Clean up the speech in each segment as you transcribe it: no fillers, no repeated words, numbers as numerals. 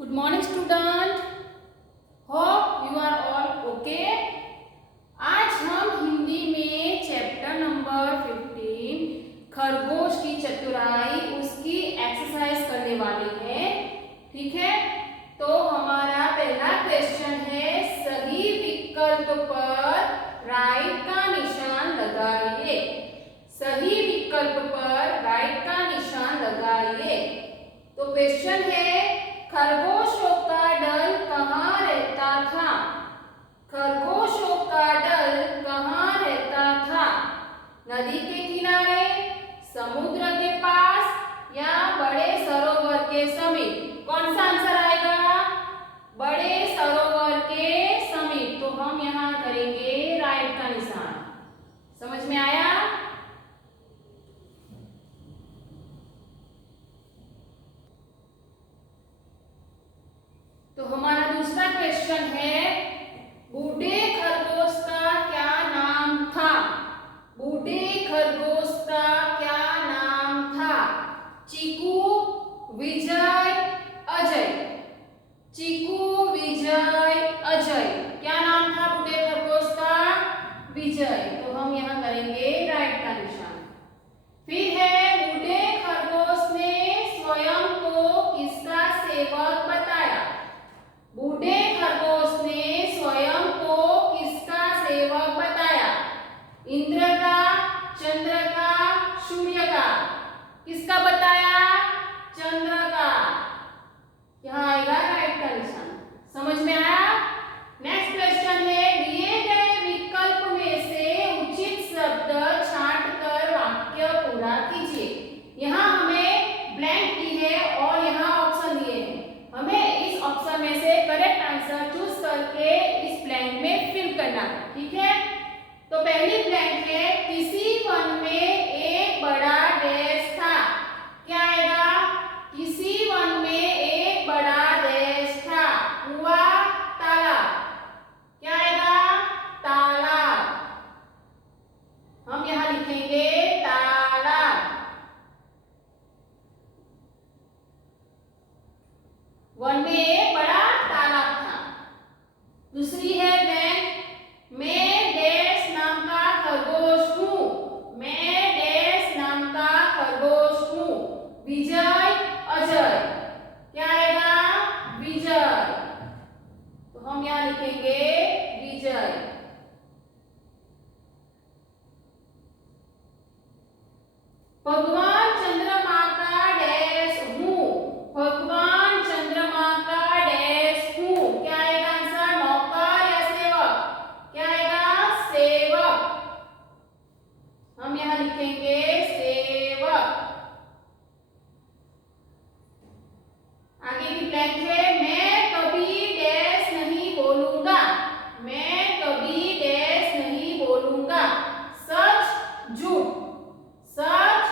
Good morning student. Hope you are all okay. आज हम हिंदी में चैप्टर नंबर 15 खरगोश की चतुराई उसकी एक्सरसाइज करने वाले हैं। ठीक है, तो हमारा पहला क्वेश्चन है सही विकल्प पर राइट का निशान लगाइए। सही विकल्प पर राइट का निशान लगाइए। तो क्वेश्चन है खरगोशों का दल कहाँ रहता था? खरगोशों का दल कहाँ रहता था? नदी के किनारे, समुद्र के पास या बड़े सरोवर के समीप? कौन सा आंसर आएगा? बड़े सरोवर के समीप। तो हम यहाँ करेंगे राइट का निशान। समझ में आया? तो हमारा दूसरा क्वेश्चन है बूढ़े खरगोश का क्या नाम था? बूढ़े खरगोश का क्या नाम था? चीकू, विजय, अजय। चीकू, विजय, अजय। क्या नाम था बूढ़े खरगोश का? विजय। तो हम यहाँ करेंगे राइट का निशान। फिर है बूढ़े खरगोश ने स्वयं को किसका सेवक बताया? बूढ़े खरगोश ने स्वयं को किसका सेवक बताया? इंद्र का, चंद्र का, सूर्य का? किसका बताया? चंद्र का। यहाँ आएगा राइट का निशान। समझ में आया? नेक्स्ट क्वेश्चन है दिए गए विकल्प में से उचित शब्द छांटकर वाक्य पूरा कीजिए। यहाँ हमें ब्लैंक दी है और यहाँ ऑप्शन दिए हैं। हमें इस ऑप्शन में से करेक्ट आंसर चूज करके इस ब्लैंक में फिल करना है। ठीक है, तो पहली ब्लैंक है किसी वन में एक बड़ा डैश था। क्या आएगा? किसी वन में एक बड़ा डैश था। कुआं, तालाब। क्या आएगा? तालाब। हम यहाँ लिखेंगे तालाब। वन में एक बड़ा तालाब था। दूसरी है मैं डैश नाम का खरगोश हूँ। मैं डैश नाम का खरगोश हूँ। विजय, अजय। क्या आएगा? विजय। तो हम यहाँ लिखेंगे विजय। भगवान चंद्रमा का डैश हूँ। भगवान चंद्रमा का डैश हूँ। क्या आएगा आंसर? नौकर या सेवक? क्या आएगा? सेवक। हम यहाँ लिखेंगे सेवक। आगे की ब्लैंक है मैं कभी डैश नहीं बोलूंगा। मैं कभी डैश नहीं बोलूंगा। सच, झूठ। सच,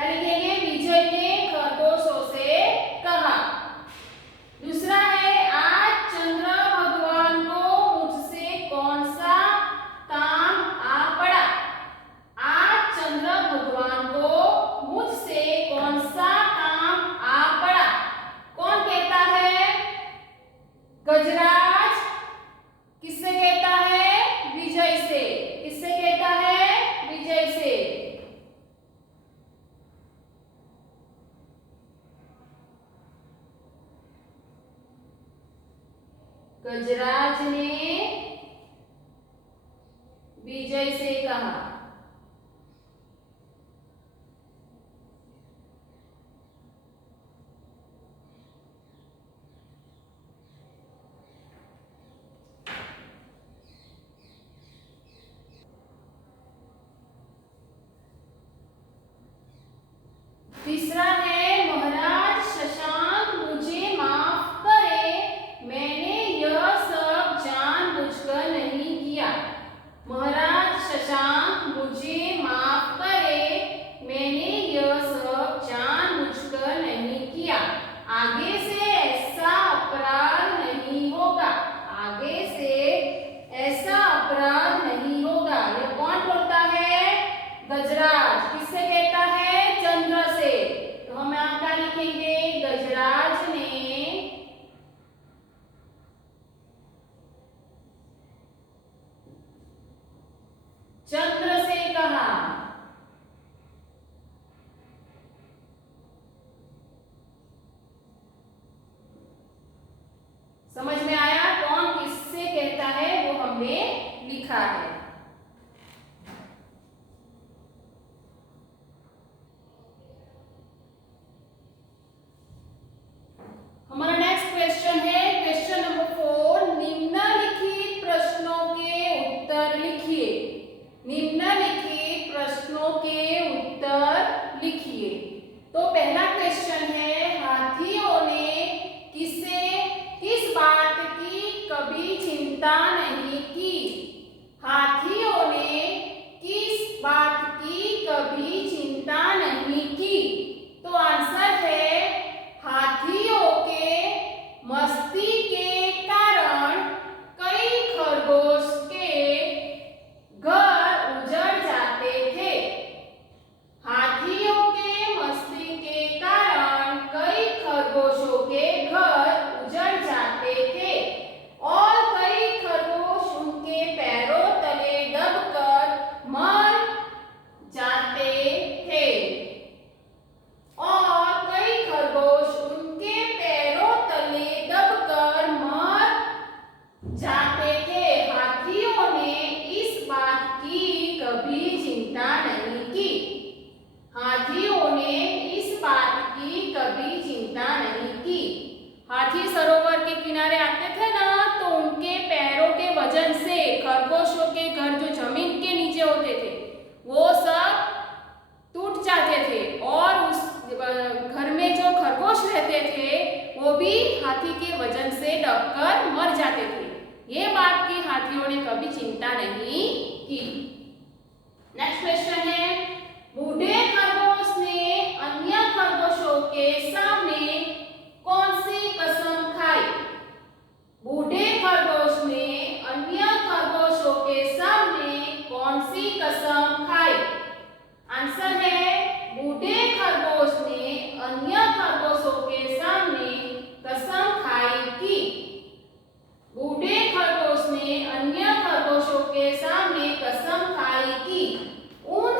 क्या लिखेंगे? विजय ने खरगोशों से कहा। दूसरा है, आज चंद्र भगवान को मुझसे कौन सा काम आ पड़ा। आज चंद्र भगवान को मुझसे कौन सा काम आ पड़ा। कौन कहता है? गजराज। किससे कहता है? विजय से। किससे कहता है? विजय से। गजराज ने विजय से कहा। तीसरा है, महाराज शशांक मुझे माफ करे, मैंने यह सब जानबूझकर नहीं किया। महाराज शशांक मुझे माफ करे, मैंने यह सब जानबूझकर नहीं किया। आगे से ऐसा अपराध नहीं होगा। आगे से ऐसा अपराध नहीं होगा। ये कौन बोलता है? गजराज। किससे कहता है? चंद्र से। तो हम यहाँ क्या लिखेंगे? गजराज ने चंद्र से कहा। समझ में आया कौन किससे कहता है? वो हमने लिखा है। हमारा नेक्स्ट क्वेश्चन है, क्वेश्चन नंबर 4। निम्नलिखित प्रश्नों के उत्तर लिखिए। निम्नलिखित प्रश्नों के उत्तर लिखिए। तो पहला क्वेश्चन है, हाथियों ने किस बात की कभी चिंता नहीं की। हाथियों ने किस बात की कभी चिंता नहीं की। तो आंसर है, हाथियों के मस्ती के कारण कई खरगोश के घर उजड़ जाते थे। हाथियों के मस्ती के कारण कई खरगोशों के घर उजड़ जाते थे और कई खरगोश उनके पैरों तले दबकर मर जाते थे। और कई खरगोश उनके पैरों तले दबकर मर जाते थे। हाथियों ने इस बात की कभी चिंता नहीं की। हाथियों ने इस बात की कभी चिंता नहीं की। हाथी सरोवर के किनारे आते थे ना, तो उनके पैरों के वजन से खरगोशों के घर जो जमीन के नीचे होते थे वो सब टूट जाते थे और उस घर में जो खरगोश रहते थे वो भी हाथी के वजन से दबकर मर जाते थे। ये बात की हाथियों ने कभी चिंता नहीं की। नेक्स्ट क्वेश्चन है, बूढ़े खरगोश ने अन्य खरगोशों के सामने कौन सी कसम खाई। बूढ़े खरगोश ने अन्य खरगोशों के सामने कौन सी कसम खाई। आंसर है, बूढ़े खरगोश ने अन्य खरगोशों के सामने कसम खाई थी। बूढ़े खरगोश ने अन्य खरगोशों के सामने कसम खाई थी। उन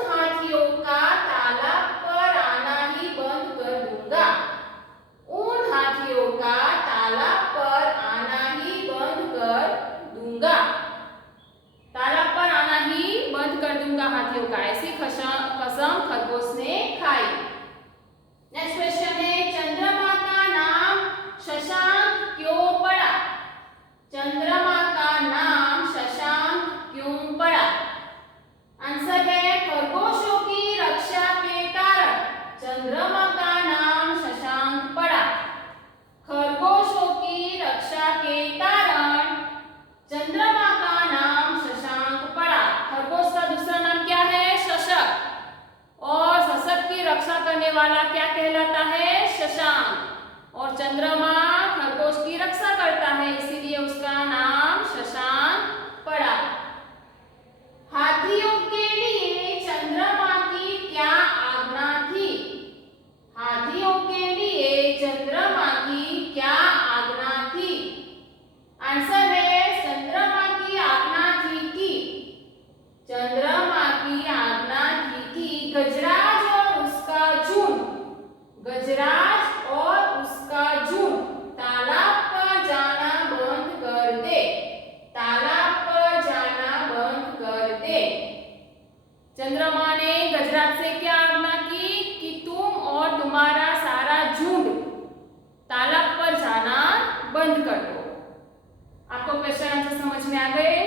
आ गए?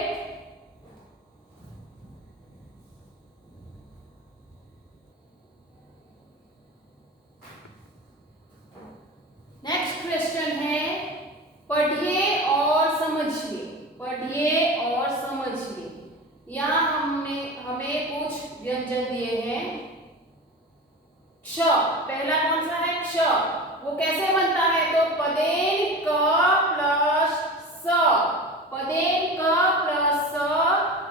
नेक्स्ट क्वेश्चन है पढ़िए और समझिए। पढ़िए और समझिए। यहाँ हमें कुछ व्यंजन दिए हैं। क्ष, पहला कौन सा है? क्ष। वो कैसे बनता है? तो पदेन क प्लस स, पदेन क प्लस स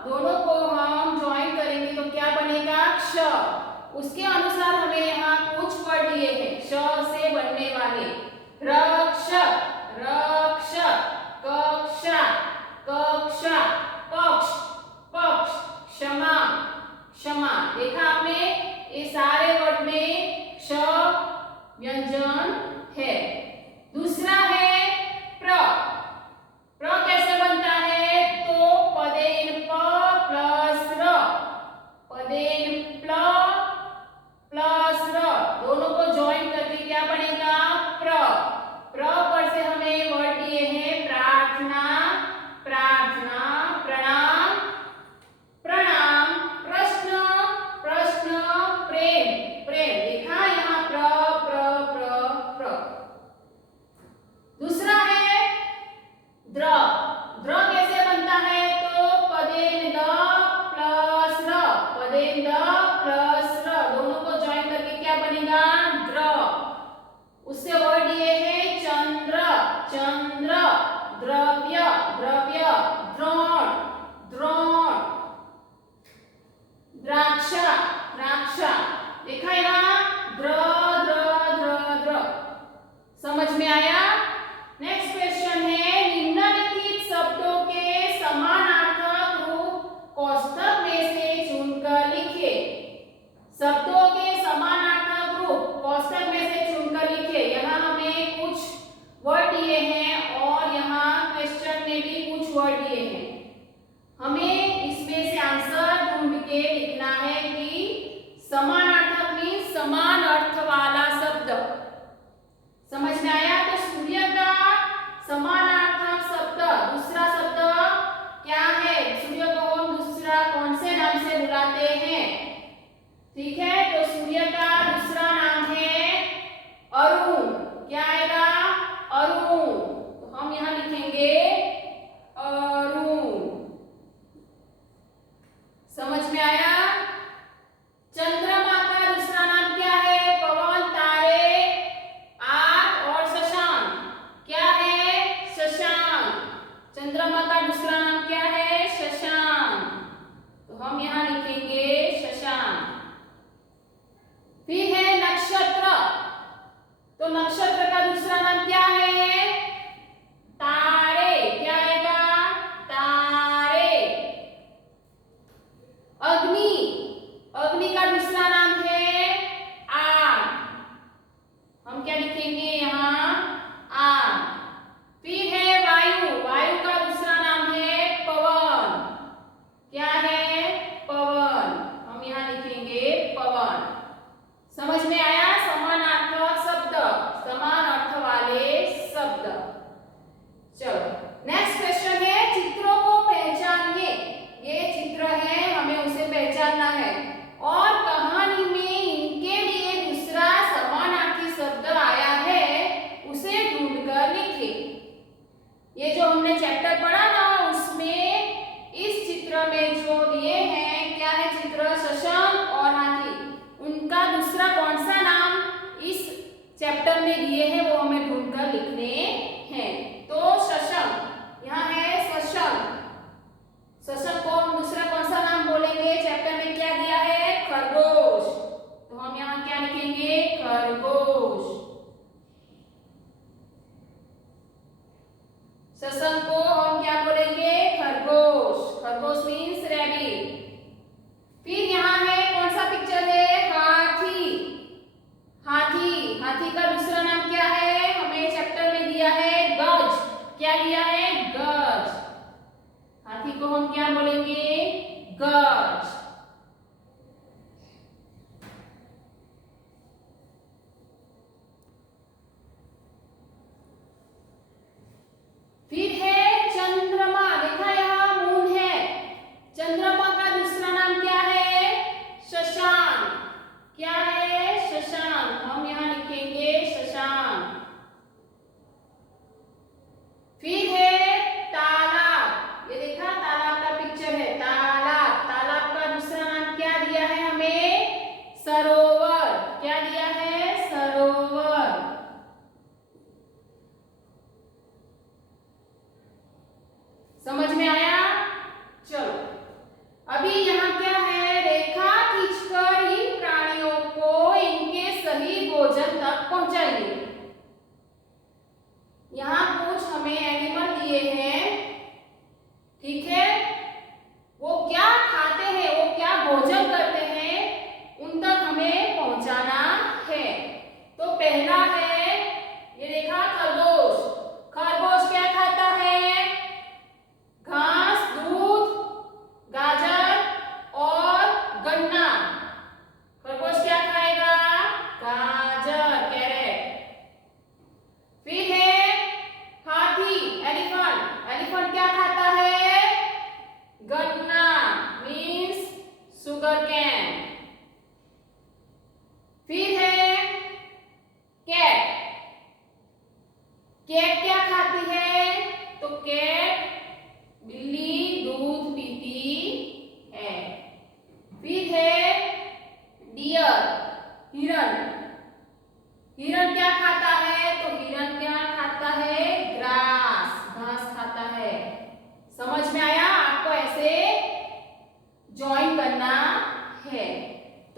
दोनों को हम ज्वाइन करेंगे तो क्या बनेगा? क्ष। उसके अनुसार हमें यहाँ कुछ वर्ड दिए हैं क्ष से बनने वाले। रक्षक, रक्षक, कक्षा, कक्षा, पक्ष, पक्ष, क्षमा, क्षमा। देखा आपने? ये सारे वर्ड में क्ष व्यंजन है। दूसरा है प्र। प्र कैसे बनता है? तो पदेन प प्लस र, पदेन प्ल प्लस र दोनों को ज्वाइन करके क्या बनेगा? प्र। प्र पर से हमें वर्ड दिए हैं प्रार्थना, प्रार्थना, प्रणाम, प्रणाम, प्रश्न, प्रश्न, प्रेम, प्रेम। देखा यहाँ प्र प्र प्र प्र। दूसरा है द्र। द्र कैसे बनता है? तो पदेन द प्लस र, पदेन द प्लस र दोनों को ज्वाइन करके क्या बनेगा? द्र। उससे वर्ड दिए हैं चंद्र, चंद्र, द्रव्य, द्रव्य, द्रोण, द्रोण, द्राक्षा, द्राक्षा। देखा यहाँ? द्र द्र द्र द्र। समझ में आया? नेक्स्ट क्वेश्चन है निम्नलिखित शब्दों के समानार्थक रूप कोष्ठक में से चुनकर लिखिए। शब्दों के समानार्थक रूप कोष्ठक में से चुनकर लिखिए। यहाँ हमें कुछ वर्ड दिए हैं और यहाँ क्वेश्चन में भी कुछ वर्ड दिए हैं। हमें इसमें से आंसर ढूंढ के लिखना है कि समानार्थक मीन्स समान अर्थ वाला शब्द। समझ में आया? तो सूर्य का समानार्थक शब्द, दूसरा शब्द क्या है? सूर्य को हम दूसरा कौन से नाम से बुलाते हैं? ठीक है, तो सूर्य का दूसरा नाम है अरुण। क्या आएगा? अरुण। तो हम यहाँ लिखेंगे अरुण। समझ में आया? चंद्रमा का दूसरा नाम क्या है? पवन, तारे, आग और शशांक। क्या है? शशांक। चंद्रमा का दूसरा नाम क्या है? शशांक। तो हम यहाँ लिखेंगे शशांक। फिर है नक्षत्र। तो नक्षत्र का दूसरा नाम क्या है? तारे। क्या आएगा? तारे। अग्नि। अग्नि का दूसरा नाम है आग। हम क्या लिखेंगे यहाँ? आग। फिर है वायु। वायु का दूसरा नाम है पवन। क्या है? पवन। हम यहाँ लिखेंगे पवन। समझ में आया? समानार्थक शब्द, समान अर्थ वाले शब्द। चलो नेक्स्ट क्वेश्चन है चित्रों को पहचानिए। ये चित्र है, हमें उसे पहचानना है और कहानी में इनके लिए दूसरा समानार्थी शब्द आया है उसे ढूंढकर लिखिए। ये जो हमने चैप्टर पढ़ा ना उसमें इस चित्र में जो दिए हैं क्या है? चित्र शशांक और हाथी। उनका दूसरा कौन सा नाम इस चैप्टर में दिए हैं वो हमें ढूंढकर लिखने हैं। तो शशांक, यहाँ है शशांक। शशांक को हम दूसरा कौन सा नाम बोलेंगे? चैप्टर में क्या दिया है? खरगोश। तो हम यहाँ क्या लिखेंगे? खरगोश। शशांक को हम क्या बोलेंगे? खरगोश। खरगोश मीन्स रैबिट। फिर यहाँ है कौन सा पिक्चर है? हाथी। हाथी। हाथी का दूसरा नाम क्या है? हमें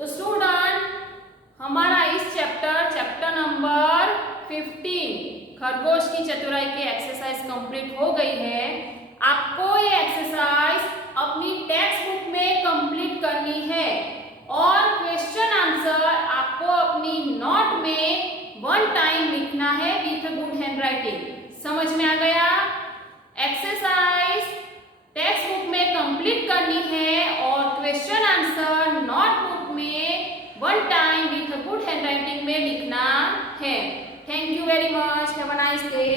तो स्टूडेंट हमारा इस चैप्टर नंबर 15 खरगोश की चतुराई की एक्सरसाइज कंप्लीट हो गई है। आपको ये एक्सरसाइज अपनी टेक्स्ट बुक में कंप्लीट करनी है और क्वेश्चन आंसर आपको अपनी नोट में 1 टाइम लिखना है विथ गुड हैंडराइटिंग। समझ में आ गया? एक्सरसाइज टेक्स्ट बुक में कंप्लीट करनी है और क्वेश्चन आंसर नोटबुक में 1 टाइम विथ गुड हैंडराइटिंग में लिखना है। Thank you very much. Have a nice day.